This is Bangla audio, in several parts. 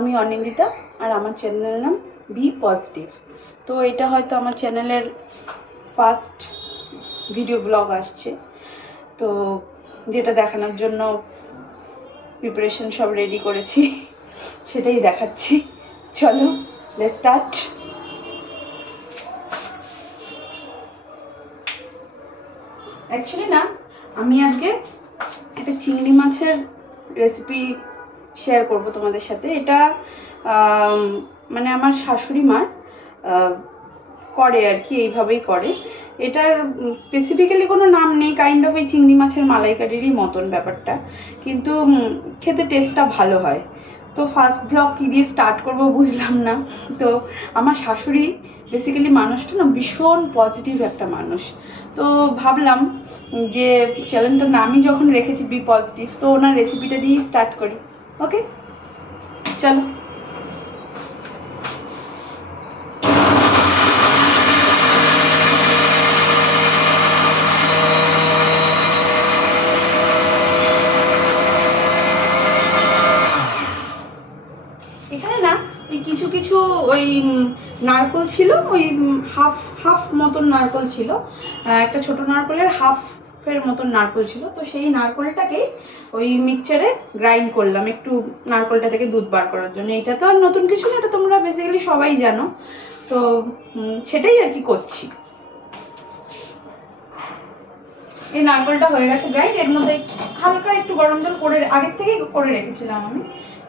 আমি অনিন্দিতা আর আমার চ্যানেলের নাম বি পজিটিভ। তো এটা হয়তো আমার চ্যানেলের ফার্স্ট ভিডিও ব্লগ আসছে, তো যেটা দেখানোর জন্য প্রিপারেশন সব রেডি করেছি সেটাই দেখাচ্ছি। চলো লেটস স্টার্ট। অ্যাকচুয়ালি না, আমি আজকে একটা চিংড়ি মাছের রেসিপি শেয়ার করব তোমাদের সাথে। এটা মানে আমার শাশুড়ি মার করে আর কি, এইভাবেই করে। এটার স্পেসিফিক্যালি কোনো নাম নেই, কাইন্ড অফ এই চিংড়ি মাছের মালাইকারিরই মতন ব্যাপারটা, কিন্তু খেতে টেস্টটা ভালো হয়। তো ফার্স্ট ব্লগ কী দিয়ে স্টার্ট করব বুঝলাম না। তো আমার শাশুড়ি বেসিক্যালি মানুষটা না ভীষণ পজিটিভ একটা মানুষ, তো ভাবলাম যে চ্যানেলটার নামই যখন রেখেছি বি পজিটিভ, তো ওনার রেসিপিটা দিয়েই স্টার্ট করি। ওকে চলো। এখানে না ওই কিছু কিছু ওই নারকোল ছিল, ওই হাফ মতন নারকোল ছিল, একটা ছোট নারকোলের হাফের মতন নারকোল ছিল। তো সেই নারকোলটাকে ওই মিক্সচারে গ্রাইন্ড করলাম একটু, নারকোলটা থেকে দুধ বার করার জন্য। এটা তো আর নতুন কিছু না, এটা তোমরা বেসিক্যালি সবাই জানো। তো সেটাই আর কি করছি। এই নারকোলটা হয়ে গেছে গ্রাইন্ড, এর মধ্যে হালকা একটু গরম জল করে আগের থেকেই করে রেখেছিলাম আমি,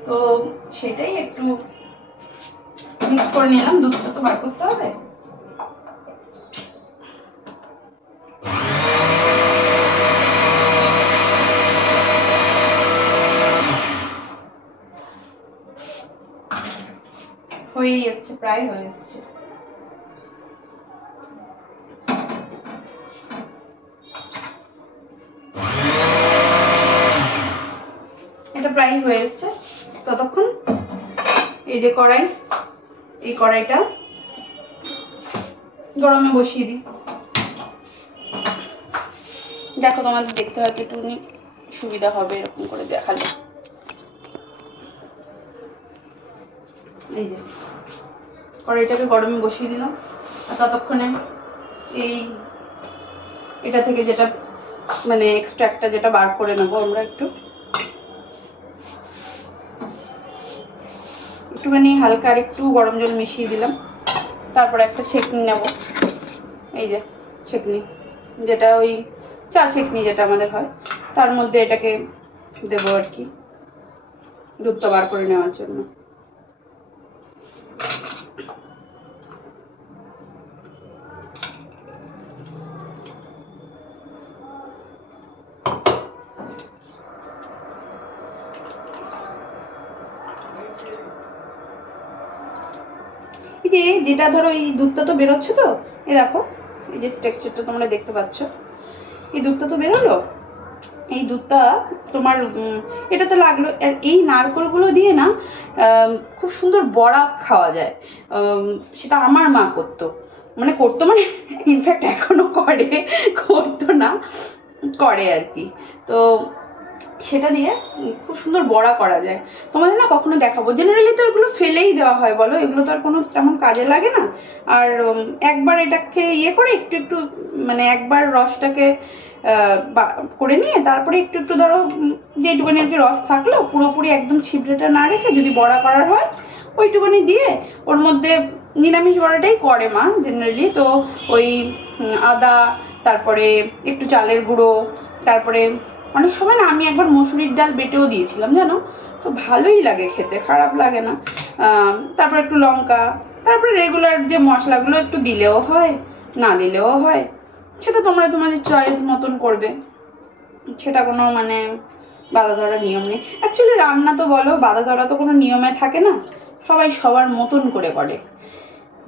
তো সেটাই একটু মিক্স করে নিলাম। দুধটা তো বার করতে হবে। হয়েই এসছে, প্রায় হয়ে এসছে। এটা প্রায় হয়ে এসছে। ততক্ষণ এই যে কড়াই, এই কড়াইটা গরমে বসিয়ে দিই। দেখো তোমাদের দেখতে হয়তো একটু সুবিধা হবে এরকম করে দেখালে। এই যে কড়াইটাকে গরমে বসিয়ে দিলাম, আর ততক্ষণে এই এটা থেকে যেটা মানে এক্সট্রাক্টটা যেটা বার করে নেবো আমরা, একটুখানি হালকা আর একটু গরম জল মিশিয়ে দিলাম। তারপরে একটা ছেঁকনি নেব, এই যে ছেঁকনি, যেটা ওই চা ছেঁকনি যেটা আমাদের হয়, তার মধ্যে এটাকে দেবো আর কি, দুধটা বার করে নেওয়ার জন্য। এই যে যেটা ধরো এই দুধটা তো বেরোচ্ছে, তো এই দেখো এই যে স্ট্রাকচারটা তোমরা দেখতে পাচ্ছ, এই দুধটা তো বেরোলো। এই দুধটা তোমার এটাতে লাগলো। আর এই নারকোলগুলো দিয়ে না খুব সুন্দর বড়া খাওয়া যায়। সেটা আমার মা করতো, মানে ইনফ্যাক্ট এখনো করে, করতো না, করে আর কি। তো সেটা দিয়ে খুব সুন্দর বড়া করা যায়। তোমাদের না কখনো দেখাবো। জেনারেলি তো এগুলো ফেলেই দেওয়া হয়, বলো, এগুলো তো আর কোনো তেমন কাজে লাগে না। আর একবার এটাকে ইয়ে করে একটু একটু মানে একবার রসটাকে করে নিয়ে তারপরে একটু একটু ধরো যেটুকুনি আর কি রস থাকলো, পুরোপুরি একদম ছিবড়েটা না রেখে যদি বড়া করার হয় ওইটুকুনি দিয়ে ওর মধ্যে, নিরামিষ বড়াটাই করে মা জেনারেলি। তো ওই আদা, তারপরে একটু চালের গুঁড়ো, তারপরে অনেক সময় না আমি একবার মসুরির ডাল বেটেও দিয়েছিলাম জানো, তো ভালোই লাগে খেতে, খারাপ লাগে না। তারপর একটু লঙ্কা, তারপরে রেগুলার যে মশলাগুলো একটু দিলেও হয়, না দিলেও হয়, সেটা তোমরা তোমাদের চয়েস মতন করবে, সেটা কোনো মানে বাধা ধরা নিয়ম নেই। অ্যাকচুয়ালি রান্না তো বলো, বাধা ধরা তো কোনো নিয়মে থাকে না, সবাই সবার মতন করে করে,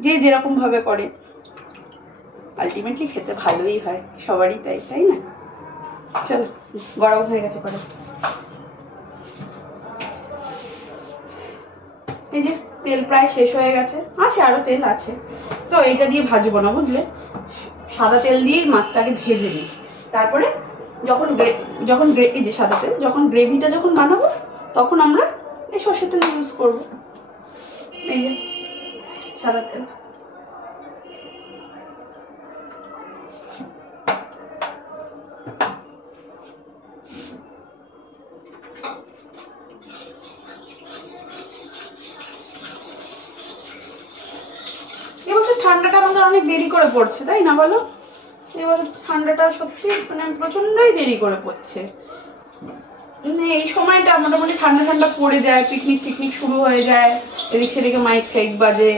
যে যেরকমভাবে করে আলটিমেটলি খেতে ভালোই হয় সবারই, তাই তাই না? চলো, গরম হয়ে গেছে করে। এই যে তেল প্রায় শেষ হয়ে গেছে, আছে আরো তেল আছে, তো এটা দিয়ে ভাজবো না বুঝলে, সাদা তেল দিয়ে মাছটাকে ভেজে নিই। তারপরে যখন এই যে সাদা তেল, যখন গ্রেভিটা যখন বানাবো তখন আমরা এই সর্ষের তেল ইউজ করবো। এই যে সাদা তেল। এবছর ঠান্ডাটা আমাদের অনেক দেরি করে পড়ছে, তাই না বলো? এবার ঠান্ডাটা সত্যি মানে প্রচন্ডই দেরি করে পড়ছে। মানে এই সময়টা মোটামুটি ঠান্ডা ঠান্ডা পড়ে যায়, পিকনিক টিকনিক শুরু হয়ে যায়, এদিক সেদিকে মাইক টাইক বাজে।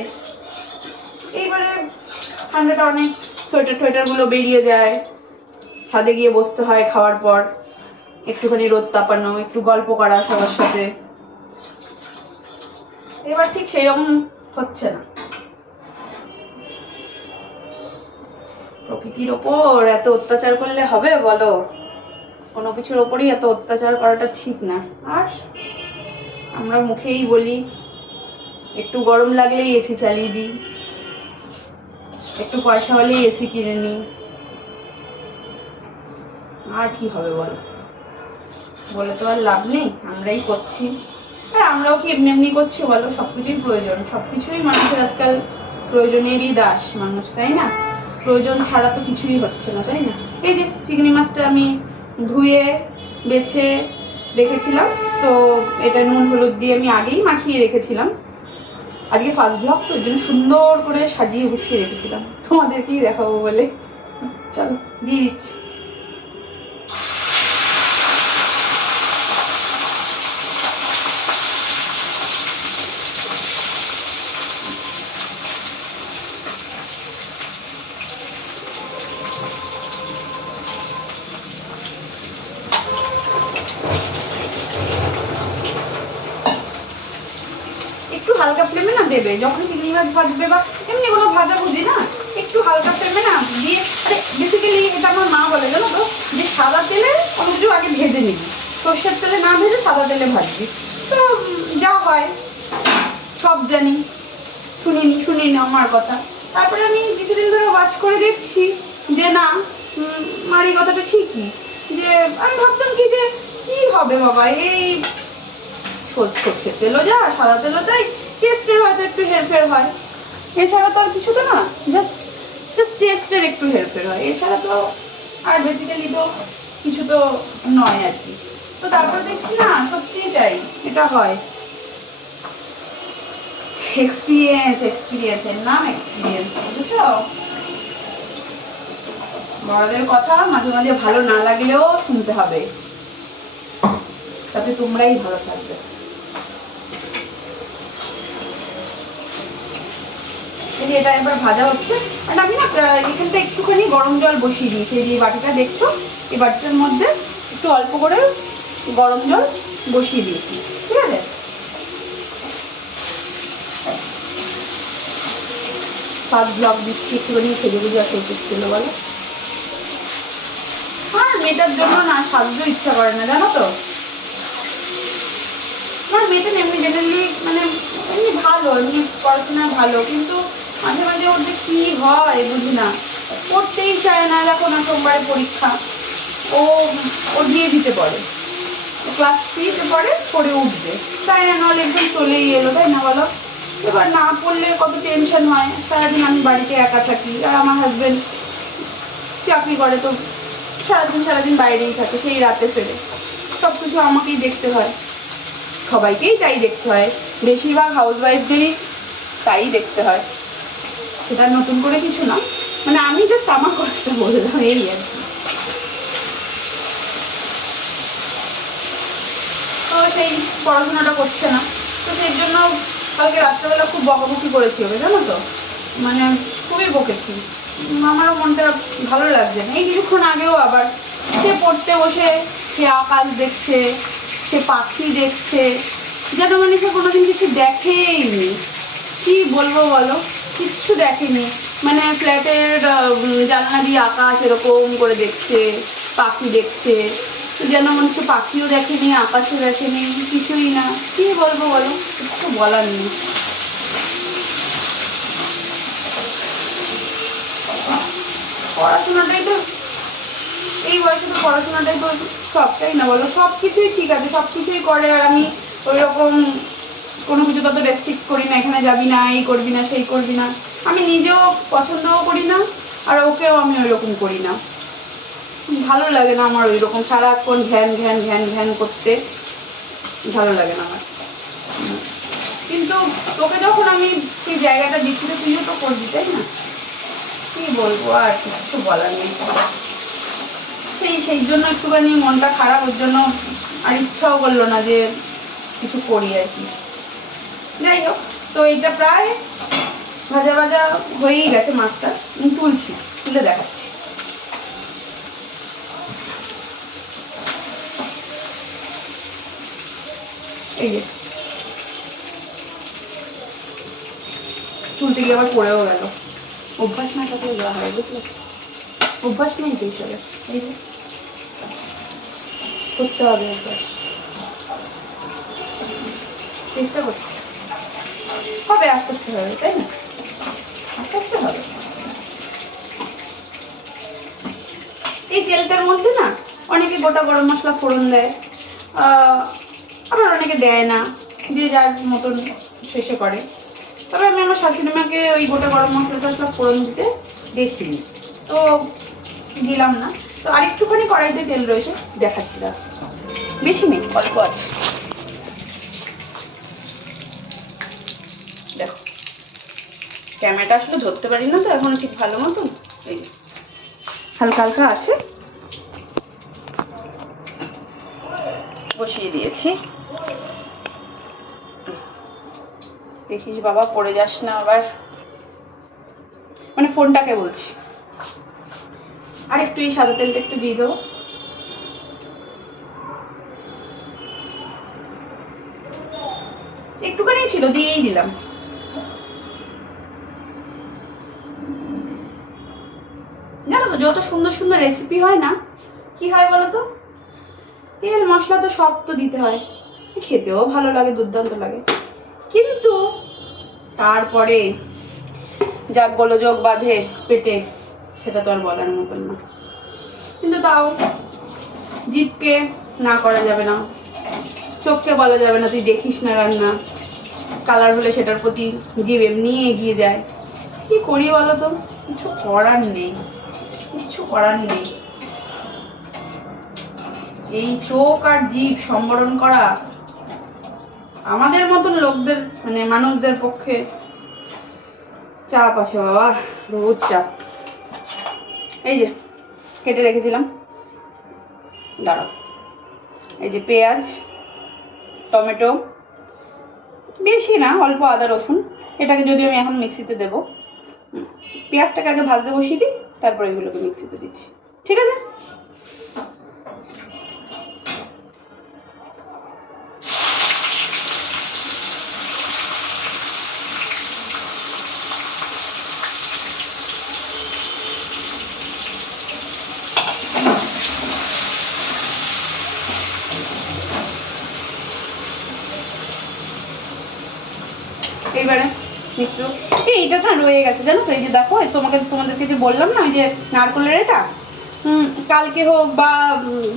এইবারে ঠান্ডাটা অনেক সোয়েটার গুলো বেরিয়ে যায়, ছাদে গিয়ে বসতে হয় খাওয়ার পর, একটুখানি রোদ তাপানো, একটু গল্প করা সবার সাথে। এবার ঠিক সেইরকম হচ্ছে না। প্রকৃতির ওপর এত অত্যাচার করলে হবে বলো? কোনো কিছুর ওপরই এত অত্যাচার করাটা ঠিক না। আর আমরা মুখেই বলি, একটু গরম লাগলেই এসি চালিয়ে দিই, একটু পয়সা হলেই এসি কিনে নিই। আর কি হবে বলো? বলে তো আর লাভ নেই, আমরাই করছি। আর আমরাও কি এমনি এমনি করছি বলো? সবকিছুই প্রয়োজন, সবকিছুই মানুষের আজকাল প্রয়োজনেরই দাস মানুষ, তাই না? প্রয়োজন ছাড়া তো কিছুই হচ্ছে না, তাই না? এই যে চিংড়ি মাছটা আমি ধুয়ে বেছে রেখেছিলাম, তো এটা নুন হলুদ দিয়ে আমি আগেই মাখিয়ে রেখেছিলাম। আজকে ফার্স্ট ব্লগ তো, ওই জন্য সুন্দর করে সাজিয়ে গুছিয়ে রেখেছিলাম তোমাদেরকেই দেখাবো বলে। চলো দিয়ে দিচ্ছি। একটু হালকা ফ্লেমে না দেবে যখন চিংড়ি মাছ ভাজবে বা এমনি কোনো ভাজা ভুজি না, একটু হালকা ফ্লেমে না দিয়ে। আরে বেসিক্যালি এটা আমার মা বলে, জানো তো, যে সাদা তেলে কোনো কিছু আগে ভেজে নিবি, সর্ষের তেলে না ভেজে সাদা তেলে ভাজবি। তো যা হয় সব জানি, শুনিনি আমার কথা। তারপরে আমি কিছুদিন ধরে ওয়াচ করে দেখছি যে না, মার এই কথাটা ঠিকই। যে আমি ভাবতাম কি যে কি হবে বাবা, এই সর্ষের তেলও যা সাদা তেলও তাই, টেস্টের হয়তো একটু হেরফের হয়, এছাড়া তো আর কিছু তো না, জাস্ট টেস্টের একটু হেরফের হয়, এছাড়া তো আর বেসিক্যালি তো কিছু তো নয় আর কি। তো তারপর দেখছি না সত্যিই তাই, এটা হয়। এক্সপিরিয়েন্সের নাম এক্সপিরিয়েন্স, বুঝছো? বড়দের কথা মাঝে মাঝে ভালো না লাগলেও শুনতে হবে, তাতে তোমরাই ভালো থাকবে। এটা এবার ভাজা হচ্ছে। আর আমি না এখানটা একটুখানি গরম জল বসিয়ে দিয়েছি, এই বাটিটা দেখছো, এই বাটিটার মধ্যে একটু অল্প করে গরম জল বসিয়ে দিয়েছি, ঠিক আছে? ফার্স্ট ব্লগ দিচ্ছি, একটুখানি খেজে খুঁজে আসে উচিত ছিল বলো? হ্যাঁ, মেয়েটার জন্য না সাজতে ইচ্ছা করে না, জানো তো। আমার মেয়েটা এমনি জেনারেলি মানে এমনি ভালো, এমনি পড়াশোনা ভালো, কিন্তু মাঝে মাঝে ওর যে কি হয় বুঝি না, পড়তেই চায় না। দেখো না, সোমবারে পরীক্ষা, ও ও দিয়ে দিতে পারে, ক্লাস 3-তে পড়ে উঠবে, তাই না? নাহলে একদম চলেই এলো, তাই না বলো? এবার না পড়লে কত টেনশন হয়। সারাদিন আমি বাড়িতে একা থাকি, আর আমার হাজবেন্ড চাকরি করে, তো সারাদিন বাইরেই থাকে, সেই রাতে ফেরে, সব কিছু আমাকেই দেখতে হয়। সবাইকেই তাই দেখতে হয়, বেশিরভাগ হাউস ওয়াইফদেরই তাই দেখতে হয়। সেটা নতুন করে কিছু না, মানে আমি জাস্ট আমার কথাটা বললাম, এই আর কি। তো সেই পড়াশোনাটা করছে না, তো সেই জন্য কালকে রাত্রেবেলা খুব বকাবকি করেছি ওকে, জানো তো, মানে খুবই বকেছি। আমারও মনটা ভালো লাগছে না। এই কিছুক্ষণ আগেও আবার সে পড়তে বসে সে আকাশ দেখছে, সে পাখি দেখছে, যেন মানে সে কোনোদিন কিছু দেখেইনি। কি বলবো বলো, কিচ্ছু দেখেনি। মানে ফ্ল্যাটের জানলা দিয়ে আকাশ এরকম করে দেখছে, পাখি দেখছে, যেন মনে হচ্ছে পাখিও দেখেনি, আকাশও দেখেনি, কিছুই না। কি বলবো বলো, কিছু বলার নেই। পড়াশোনাটাই তো, এই বয়সে তো পড়াশোনাটাই তো সবটাই না বলো? সব কিছুই ঠিক আছে, সব কিছুই করে, আর আমি ওই রকম কোনো কিছু তত রেস্ট্রিক্ট করি না, এখানে যাবি না, এই করবি না, সেই করবি না। আমি নিজেও পছন্দও করি না, আর ওকেও আমি ওই রকম করি না। ভালো লাগে না আমার ওই রকম সারাক্ষণ ঘ্যান ঘ্যান ঘ্যান ঘ্যান করতে, ভালো লাগে না আমার। কিন্তু তোকে যখন আমি সেই জায়গাটা দিচ্ছি তো তুইও তো করবি, তাই না? কি বলবো, আর কিছু বলার নেই। সেই জন্য একটুখানি মনটা খারাপ, ওর জন্য আর ইচ্ছাও করলো না যে কিছু করি আর কি। যাই হোক, তো এইটা প্রায় ভাজা ভাজা হয়েই গেছে মাছটা। তুলছি, তুলে দেখাচ্ছি। এই যে তুলতে গিয়ে আবার পড়েও গেল। অভ্যাস না থাকলে দেওয়া হয়, বুঝলো? অভ্যাস নেই তো হিসাবে, এই যে করতে হবে অভ্যাস। চেষ্টা করছি, হবে আস্তে আস্তে হবে, তাই না? আস্তে আস্তে হবে। এই তেলটার মধ্যে না অনেকে গোটা গরম মশলা ফোড়ন দেয়, আবার অনেকে দেয় না, যে যার মতন শেষে করে। তবে আমি আমার শাশুড়ি মাকে ওই গোটা গরম মশলা টশলা ফোড়ন দিতে দেখিনি, তো দিলাম না। তো আরেকটুখানি কড়াইতে তেল রয়েছে, দেখাচ্ছি না, বেশি নেই, অল্প আছে। দেখো, ক্যামেরাটা আসলে ধরতে পারি না তো এখন ঠিক ভালো মতন। এই হালকা হালকা আছে, বসিয়ে দিয়েছি। দেখিস বাবা, পড়ে যাস না আবার, মানে ফোনটাকে বলছি। আর একটু এই সাদা তেলটা একটু দিয়ে দেবো। একটুখানি ছিল, দিয়েই দিলাম। জানো তো, যত সুন্দর সুন্দর রেসিপি হয় না, কি হয় বলো তো, তেল মশলা তো সব তো দিতে হয়, খেতেও ভালো লাগে, দুর্দান্ত লাগে, কিন্তু তারপরে যা গোলযোগ বাঁধে পেটে, সেটা তো আর বলার মতন না। কিন্তু তাও জিভকে না করা যাবে না, চোখকে বলা যাবে না তুই দেখিস না রান্না, কালার হলে সেটার প্রতি জিভ এমনি এগিয়ে যায়। কি করি বলো তো, কিছু করার নেই, কিছু করার নেই। এই চোখ আর জিভ সম্বরণ করা আমাদের মতন লোকদের, মানে মানুষদের পক্ষে চাপ আছে বাবা, রোজ চাপ। এই যে কেটে রেখেছিলাম, দাঁড়াও, এই যে পেঁয়াজ, টমেটো, বেশি না, অল্প আদা রসুন, এটাকে যদি আমি এখন মিক্সিতে দেবো, পেঁয়াজটাকে আগে ভাজতে বসিয়ে দিই, তারপরে এগুলোকে মিক্সিতে দিচ্ছি, ঠিক আছে? এইবারে একটু এইটা না রয়ে গেছে, জানো তো, এই যে দেখো, তোমাদেরকে যে বললাম না ওই যে নারকলের এটা, কালকে হোক বা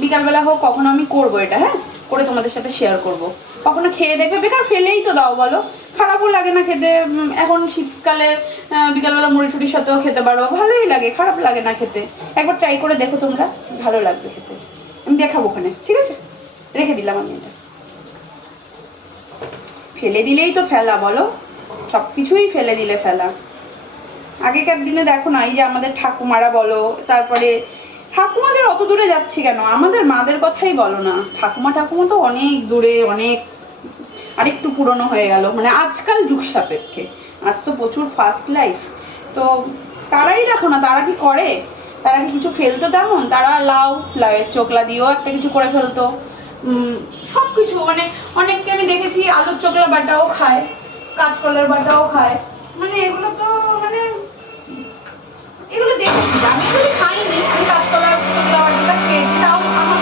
বিকালবেলা হোক কখনো আমি করবো এটা, হ্যাঁ, করে তোমাদের সাথে শেয়ার করব। কখনো খেয়ে দেখবে, বেকার ফেলেই তো দাও বলো, খারাপও লাগে না খেতে। এখন শীতকালে বিকালবেলা মুড়ি টুড়ির সাথেও খেতে পারো, ভালোই লাগে, খারাপ লাগে না খেতে। একবার ট্রাই করে দেখো তোমরা, ভালো লাগবে খেতে। আমি দেখাবো ওখানে, ঠিক আছে? রেখে দিলাম আমি এটা। ফেলে দিলেই তো ফেলা বলো, সব কিছুই ফেলে দিলে ফেলা। আগেকার দিনে দেখো না, এই যে আমাদের ঠাকুমারা বলো, তারপরে ঠাকুমাদের অত দূরে যাচ্ছি কেন, আমাদের মাদের কথাই বলো না, ঠাকুমা তো অনেক দূরে, অনেক আরেকটু পুরনো হয়ে গেল, মানে আজকাল যুগ সাপেক্ষে, আজ তো প্রচুর ফাস্ট লাইফ। তো তারাই দেখো না, তারা কি করে, তারা কি কিছু ফেলতো তেমন? তারা লাউয়ের চোকলা দিয়েও একটা কিছু করে ফেলতো, সব কিছু, মানে অনেককে আমি দেখেছি আলুর চোকলা বাটাও খায়, কাঁচকলার বাটাও খায়, মানে এগুলো তো, মানে এগুলো দেখেছি, আমি এগুলো খাইনি, আমি কাঁচকলার চোকলা বাটাটা খেয়েছি, তাও আমার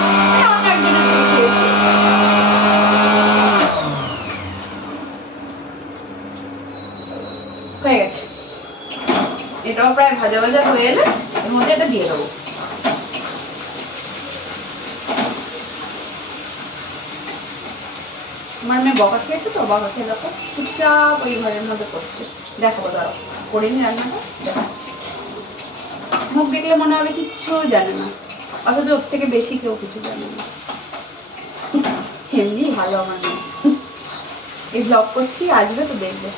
একজনের থেকে খেয়েছি। হয়ে গেছে, এটাও প্রায় ভাজা ভাজা হয়ে এলে এর মধ্যে এটা দিয়ে দেবো। আমার মেয়ে বকা খেয়েছে তো, বকা খেয়ে দেখো চুপচাপ ওই ঘরের মধ্যে করছে। দেখো দাঁড়াও, করে নি রান্নাটা দেখাচ্ছি। মুখ দেখলে মনে হবে কিচ্ছু জানে না, অথচ ওর থেকে বেশি কেউ কিছু জানে না। এমনি ভালো আমার মেয়ে। এই ব্লগ করছি, আসবে তো দেখবে।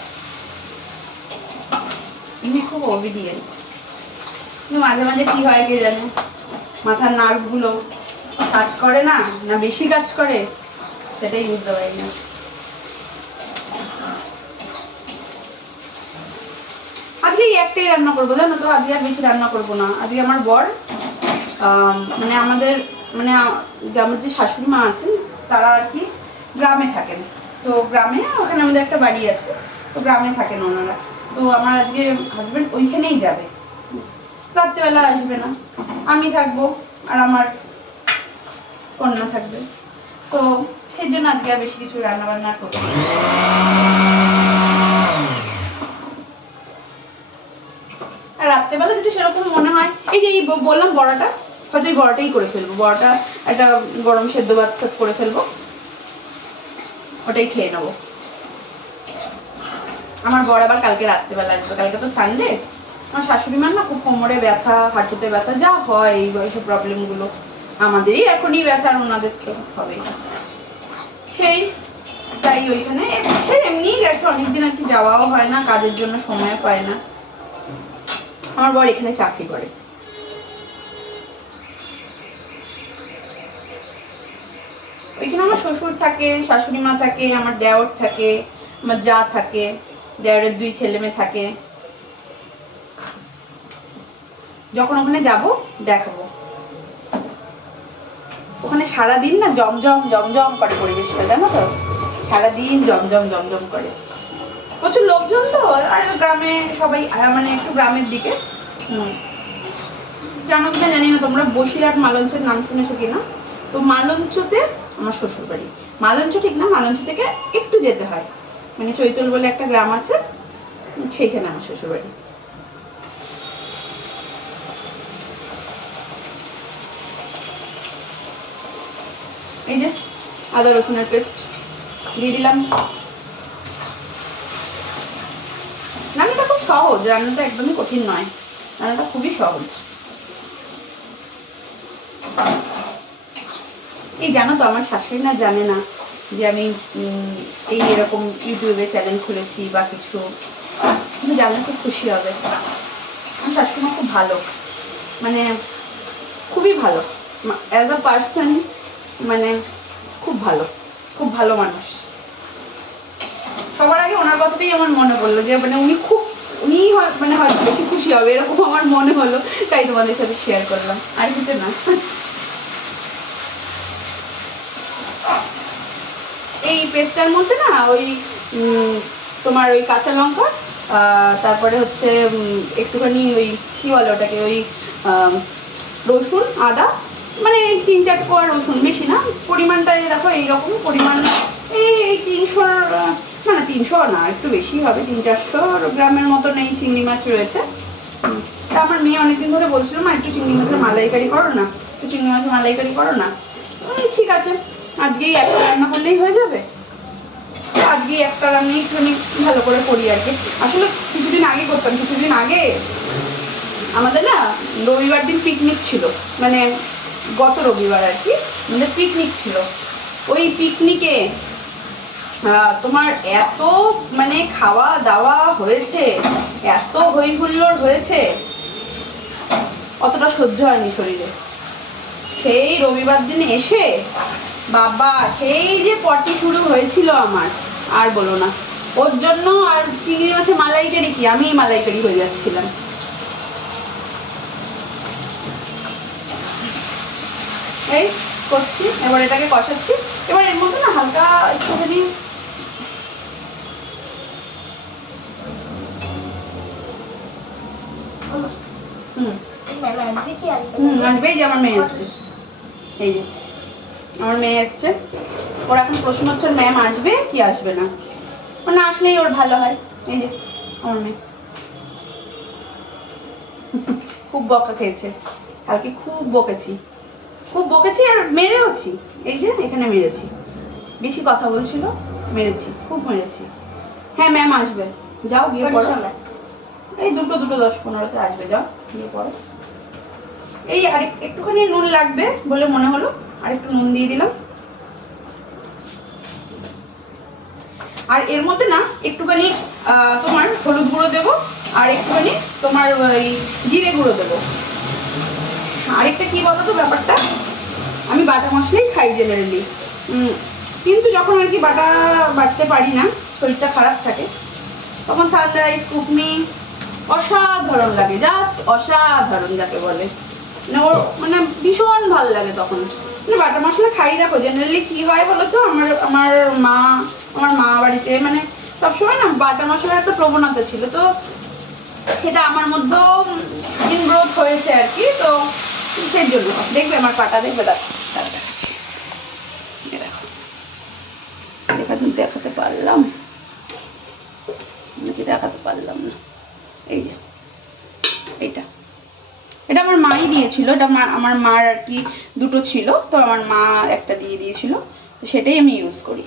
এমনি খুব ওবিডিয়েন্ট। মাঝে মাঝে কি হয় কে জানে, মাথার নার্ভগুলো কাজ করে না, না বেশি কাজ করে, সেটাই বুঝতে পারি না। আজকে একটাই রান্না করবো জানো তো, আজকে আর বেশি রান্না করবো না। আজকে আমার বর মানে আমাদের মানে আমার যে শাশুড়ি মা আছেন তারা আর কি গ্রামে থাকেন। তো গ্রামে ওখানে আমাদের একটা বাড়ি আছে, তো গ্রামে থাকেন ওনারা। তো আমার আজকে হাজবেন্ড ওইখানেই যাবে, রাত্রেবেলা আসবে না, আমি থাকবো আর আমার কন্যা থাকবে। তো সেই জন্য আজকে আর বেশি কিছু রান্না বান্না করবো। আর রাত্রেবেলা যদি সেরকম মনে হয়, এই যে এই বললাম বড়াটা, হয়তো এই বড়াটাই করে ফেলবো। বড়াটা একটা গরম সেদ্ধ ভাত করে ফেলবো, ওটাই খেয়ে নেবো। আমার বর আবার কালকে রাত্রেবেলা আসবে, কালকে তো সানডে। আমার শাশুড়ি মার না খুব কোমরে ব্যথা, হাঁটুতে ব্যথা, যা হয় এইসব প্রবলেমগুলো আমাদেরই এখনই ব্যথা, ওনাদের তো হবেই। সেই তাই ওইখানে এমনিই গেছে, অনেকদিন আর কি যাওয়াও হয় না, কাজের জন্য সময় পায় না। আমার বর এখানে চাকরি করে। ওইখানে আমার শ্বশুর থাকে, শাশুড়ি মা থাকে, আমার দেওর থাকে, আমার যা থাকে, দেওরের 2 ছেলে মেয়ে থাকে। যখন ওখানে যাব দেখাবো। ওখানে সারাদিন না জমজম জমজম করে পরিবেশটা, জানো তো, সারাদিন জমজম জমজম করে, প্রচুর লোকজন তো। আর গ্রামে সবাই মানে একটু গ্রামের দিকে। জানো কিনা জানি না তোমরা, বসিরহাট মালঞ্চের নাম শুনেছো কিনা। তো মালঞ্চতে আমার শ্বশুর বাড়ি। মালঞ্চ ঠিক না, মালঞ্চ থেকে একটু যেতে হয়, মানে চৈতল বলে একটা গ্রাম আছে, সেইখানে আমার শ্বশুর বাড়ি। এই যে আদা রসুনের পেস্ট দিয়ে দিলাম। রান্নাটা খুব সহজ, রান্নাটা একদমই কঠিন নয়, রান্নাটা খুবই সহজ। এই জানো তো আমার শাশুড়ি না জানে না যে আমি এই এরকম ইউটিউবে চ্যানেল খুলেছি বা কিছু, জানলে খুব খুশি হবে। আমার শাশুড়ি মা খুব ভালো, মানে খুবই ভালো, অ্যাজ আ পার্সন, মানে খুব ভালো, খুব ভালো মানুষ। সবার আগে ওনার কথাটাই আমার মনে পড়লো, যে মানে উনি মানে হয়তো বেশি খুশি হবে এরকম আমার মনে হলো, তাই তোমাদের সাথে শেয়ার করলাম, আর কিছু না। এই পেস্টটার মধ্যে না ওই তোমার ওই কাঁচা লঙ্কা, তারপরে হচ্ছে একটুখানি ওই কি বলে ওটাকে, ওই রসুন, আদা, মানে 3-4 কোয়া রসুন, বেশি না, পরিমাণটা দেখো এইরকম পরিমাণ, এই 300 না, 300 না, একটু বেশি হবে, 300-400 গ্রামের মতন এই চিংড়ি মাছ রয়েছে। তা আমার মেয়ে অনেকদিন ধরে বলছিল, মা একটু চিংড়ি মাছের মালাইকারি করো না, একটু চিংড়ি মাছের মালাইকারি করো না। ঠিক আছে, আজকেই একটা রান্না করলেই হয়ে যাবে। আজকে একটা রান্না একটুখানি ভালো করে করি আর কি। আসলে কিছুদিন আগে করতাম, কিছুদিন আগে আমাদের না রবিবার দিন পিকনিক ছিল, মানে গত রবিবার আর কি আমাদের পিকনিক ছিল। ওই পিকনিকে তোমার এত মানে খাওয়া দাওয়া হয়েছে, এত হই হুল্লোড় হয়েছে, অতটা সহ্য হয়নি শরীরে। সেই রবিবার দিন এসে বাবা সেই যে পটি শুরু হয়েছিল আমার, আর বলো না। ওর জন্য আর চিংড়ি মাছের মালাইকারি কি, আমি মালাইকারি হয়ে যাচ্ছিলাম। এই করছি, এবার এটাকে কষাচ্ছি। এবার এর মধ্যে না হালকা একটুখানি আসবেই, যে আমার মেয়ে এসছে, এই যে আমার মেয়ে এসছে। ওর এখন প্রশ্ন হচ্ছে ম্যাম আসবে কি আসবে না, ও না আসলেই ওর ভালো হয়। এই যে আমার মেয়ে খুব বকা খেয়েছে কালকে, খুব বকেছি আর মেরেওছি, এই যে এখানে মেরেছি, বেশি কথা বলছিল মেরেছি, খুব মেরেছি। হ্যাঁ ম্যাম আসবে, যাও গিয়ে পড়ো। এই 2:10-15 আসবে, যাও গিয়ে পড়ো। এই আর একটুখানি নুন লাগবে বলে মনে হলো, আর একটু নুন দিয়ে দিলাম। আর এর মধ্যে না একটুখানি তোমার হলুদ গুঁড়ো দেবো, আর একটুখানি তোমার জিরে গুঁড়ো দেবো। আরেকটা কি বলো তো ব্যাপারটা, আমি বাটা মশলাই খাই জেনারেলি, কিন্তু যখন আর কি বাটতে পারি না, শরীরটা খারাপ থাকে, তখন সানরাইজ কুকমি অসাধারণ লাগে, জাস্ট অসাধারণ যাকে বলে, মানে ওর মানে ভীষণ ভালো লাগে তখন। মানে বাটা মশলা খাই, দেখো জেনারেলি কি হয় বলো তো, আমার মা বাড়িতে মানে সবসময় না বাটা মশলার একটা প্রবণতা ছিল, তো সেটা আমার মধ্যেও ইনগ্রোথ হয়েছে আর কি, তো সেই জন্য দেখবে আমার পাটা, দেখবে দেখাচ্ছি, দেখাতে পারলাম নাকি দেখাতে পারলাম না, এই যে এটা আমার মাই দিয়েছিল, এটা আমার মার আর কি দুটো ছিল, তো আমার মা একটা দিয়ে দিয়েছিল, তো সেটাই আমি ইউজ করি।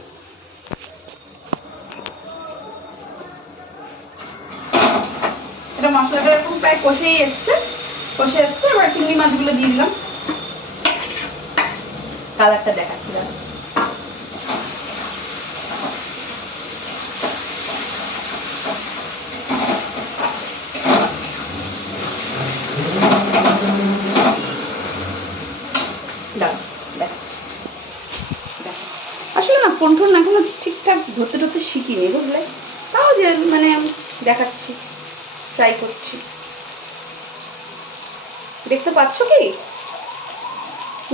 এটা মশলাটা এরকম প্রায় কষে এসছে, এবার চিংড়ি মাছগুলো দিয়ে দিলাম, কালারটা দেখাচ্ছি। আসলে না ফোন টোন এখনো ঠিকঠাক ধরতে শিখিনি, বুঝলে, তাও যে মানে দেখাচ্ছি, ট্রাই করছি। দেখতে পাচ্ছ কি?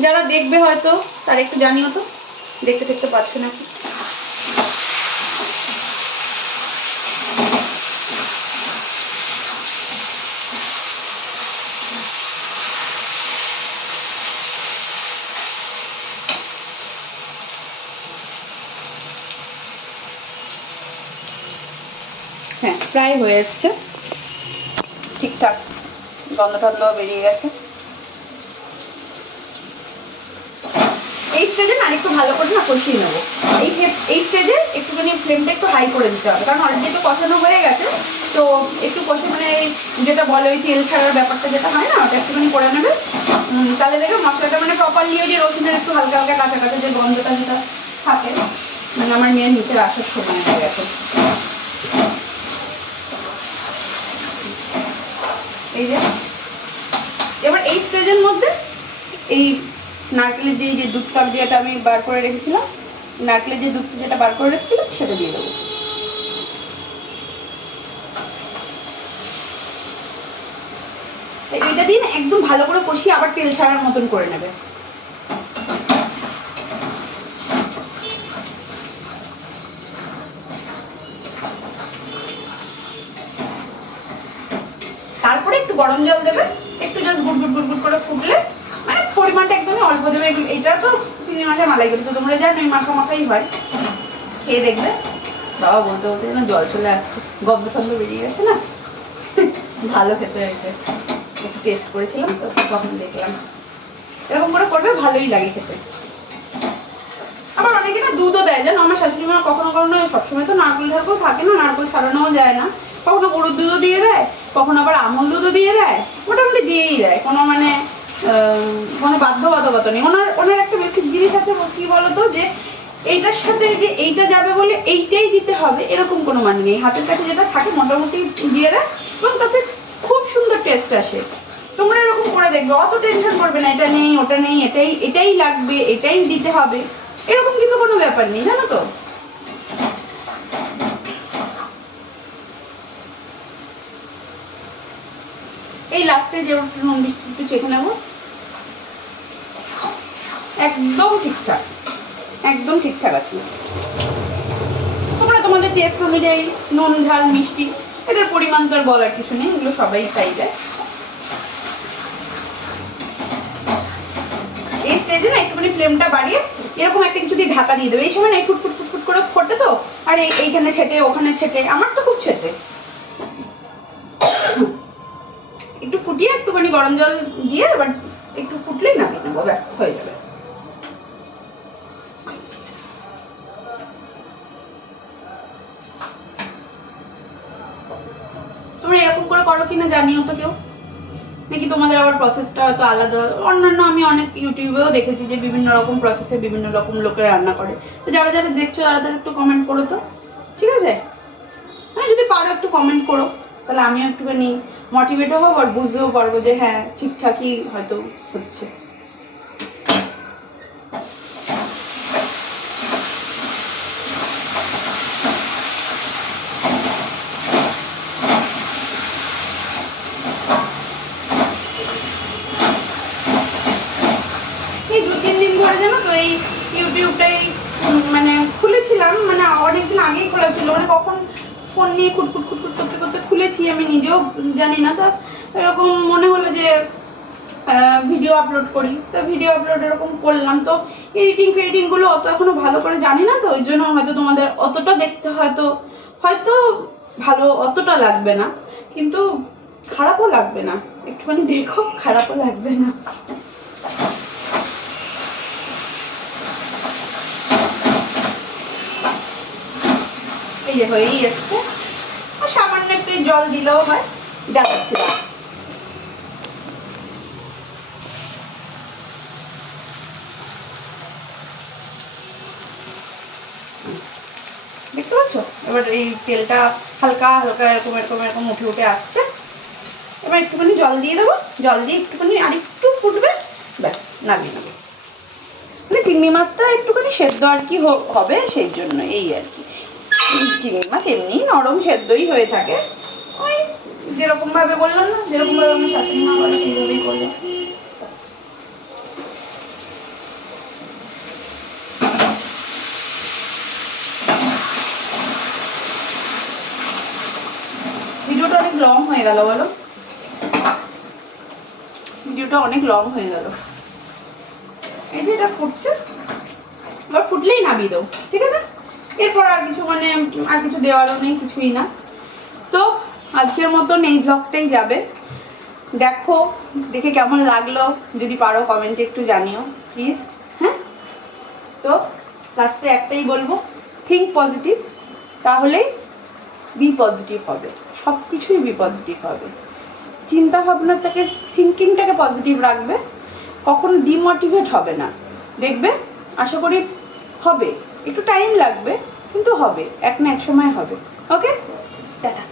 যারা দেখবে হয়তো তারা একটু জানিও তো, দেখতে পাচ্ছ নাকি। হ্যাঁ প্রায় হয়ে এসছে, ঠিকঠাক গন্ধ টন্ধ বেরিয়ে গেছে। এই স্টেজে না একটু ভালো করে না কষিয়ে নেবো, এই স্টেজে একটুখানি ফ্লেমটা একটু হাই করে দিতে হবে, কারণ অলরেডি তো কষানো হয়ে গেছে, তো একটু কষে মানে যেটা বলে ওই তেল ছাড়ার ব্যাপারটা যেটা হয় না, ওটা একটুখানি করে নেবে, তাহলে দেখবে মশলাটা মানে প্রপারলি ওই যে রসুনের একটু হালকা হালকা কাঁচা কাঁচা যে গন্ধটা যেটা থাকে, মানে আমার মেয়ের নিচে আসার সময় হয়ে গেছে। এই যে এবার এই স্টেজের মধ্যে এই নারকেলের যে দুধটা যেটা আমি বার করে রেখেছিলাম, নারকেলের যে দুধটা যেটা বার করে রেখেছিলাম সেটা দিয়ে দেবো। এইটা দিয়ে একদম ভালো করে কষিয়ে আবার তেল ছাড়ার মতন করে নেবে। তারপরে একটু গরম জল দেবে, একটু জাস্ট গুড় করে ফুটলে, মানে পরিমাণটা একদমই অল্প দেবে। এটা তো চিংড়ি মাছের মালাই করে তো তোমরা জানো এই মাখাই হয়, খেয়ে দেখবে। বাবা বলতে যেন জল চলে আসছে, গন্ধ টন্ধ বেরিয়ে গেছে না, ভালো খেতে হয়েছে, একটু টেস্ট করেছিলাম তো তখন দেখলাম। এরকম করে করবে, ভালোই লাগে খেতে। আবার অনেকে না দুধও দেয়, জানো আমার শাশুড়ি মা কখনো সবসময় তো নারকেল থাকে না, নারকেল ছাড়ানোও যায় না, কখনো গরুর দুধও দিয়ে দেয়, কখনো আবার আমল দুধও দিয়ে দেয়, মোটামুটি দিয়েই দেয়, কোনো মানে কোনো বাধ্যবাধকতা নেই। ওনার একটা বেসিক জিনিস আছে, কি বলতো, যে এইটার সাথে যে এইটা যাবে বলে এইটাই দিতে হবে এরকম কোনো মানে নেই, হাতের কাছে যেটা থাকে মোটামুটি দিয়ে দেয়, এবং তাতে খুব সুন্দর টেস্ট আসে। তোমরা এরকম করে দেখবে, অত টেনশন করবে না এটা নেই ওটা নেই, এটাই লাগবে, এটাই দিতে হবে, এরকম কিন্তু কোনো ব্যাপার নেই, জানো তো। এই লাস্টে যে নুন মিষ্টি একটু চেখে নেবো, একদম ঠিকঠাক আছে। তোমরা তোমাদের টেস্ট অনুযায়ী নুন ঝাল মিষ্টি এটার পরিমাণ তো আর বলার কিছু নেই, এগুলো সবাই চাইবে। এই স্টেজে না একটুখানি ফ্লেমটা বাড়িয়ে এরকম একটা কিছু দিয়ে ঢাকা দিয়ে দেবে। এই সময় না ফুট করে ফোটে তো, আর এইখানে ছেটে ওখানে ছেটে, আমার তো খুব ছেটে, একটু ফুটিয়ে একটুখানি গরম জল দিয়ে এবার একটু ফুটলেই নামিয়ে নেবো, ব্যাস হয়ে যাবে। জানিও তো কেউ, নাকি তোমাদের আবার প্রসেসটা হয়তো আলাদা। অন্যান্য আমি অনেক ইউটিউবেও দেখেছি যে বিভিন্ন রকম প্রসেসে বিভিন্ন রকম লোকে রান্না করে। তো যারা যারা দেখছো তারা একটু কমেন্ট করো তো, ঠিক আছে? হ্যাঁ, যদি পারো একটু কমেন্ট করো, তাহলে আমিও একটুখানি মোটিভেটও হব আর বুঝতেও পারবো যে হ্যাঁ ঠিকঠাকই হয়তো হচ্ছে। এই 2-3 দিন ধরে জানো তো এই ইউটিউবটাই মানে খুলেছিলাম, মানে অনেকদিন আগেই খোলা ছিল, মানে কখন ফোন নিয়ে খুটখুট খুটখুট করতে করতে খুলেছি আমি নিজেও জানি না। তা এরকম মনে হলো যে ভিডিও আপলোড করি, তো ভিডিও আপলোড এরকম করলাম। তো এডিটিংগুলো অত এখনো ভালো করে জানি না, তো ওই জন্য হয়তো তোমাদের অতটা দেখতে হয়তো হয়তো ভালো অতটা লাগবে না, কিন্তু খারাপও লাগবে না, একটুখানি দেখো, খারাপও লাগবে না। এই যে হয়েই এসছে, আর সামান্য একটু জল দিলেও হয়, দেখাচ্ছিলাম। দেখতে পাচ্ছ? এবার এই তেলটা হালকা হালকা এরকম এরকম এরকম উঠে উঠে আসছে। এবার একটুখানি জল দিয়ে দেবো, জল দিয়ে একটুখানি আর একটু ফুটবে, ব্যাস নামিয়ে নেবো। মানে চিংড়ি মাছটা একটুখানি সেদ্ধ আর কি হবে, সেই জন্য এই আর কি। চিংড়ি মাছ এমনি নরম সেদ্ধই হয়ে থাকে, ওই যেরকম ভাবে বললাম না, যেরকম ভাবে আমার শাশুড়ি মা বলে সেইভাবেই করলাম। ভিডিওটা অনেক লং হয়ে গেল বলো, ভিডিওটা অনেক লং হয়ে গেল। এই যে এটা ফুটছে, এবার ফুটলেই নামিয়ে দেবো, ঠিক আছে? এরপর আর কিছু মানে আর কিছু দেওয়ারও নেই, কিছুই না। তো আজকের মতন এই ব্লগটাই যাবে। দেখো, দেখে কেমন লাগলো যদি পারো কমেন্টে একটু জানিও প্লিজ। হ্যাঁ, তো লাস্টে একটাই বলবো, থিঙ্ক পজিটিভ, তাহলেই বি পজিটিভ হবে, সব কিছুই বি পজিটিভ হবে। চিন্তা ভাবনাটাকে, থিঙ্কিংটাকে পজিটিভ রাখবে, কখনো ডিমোটিভেট হবে না, দেখবে আশা করি হবে, একটু টাইম লাগবে কিন্তু হবে, এক না এক সময় হবে। ওকে, টাটা।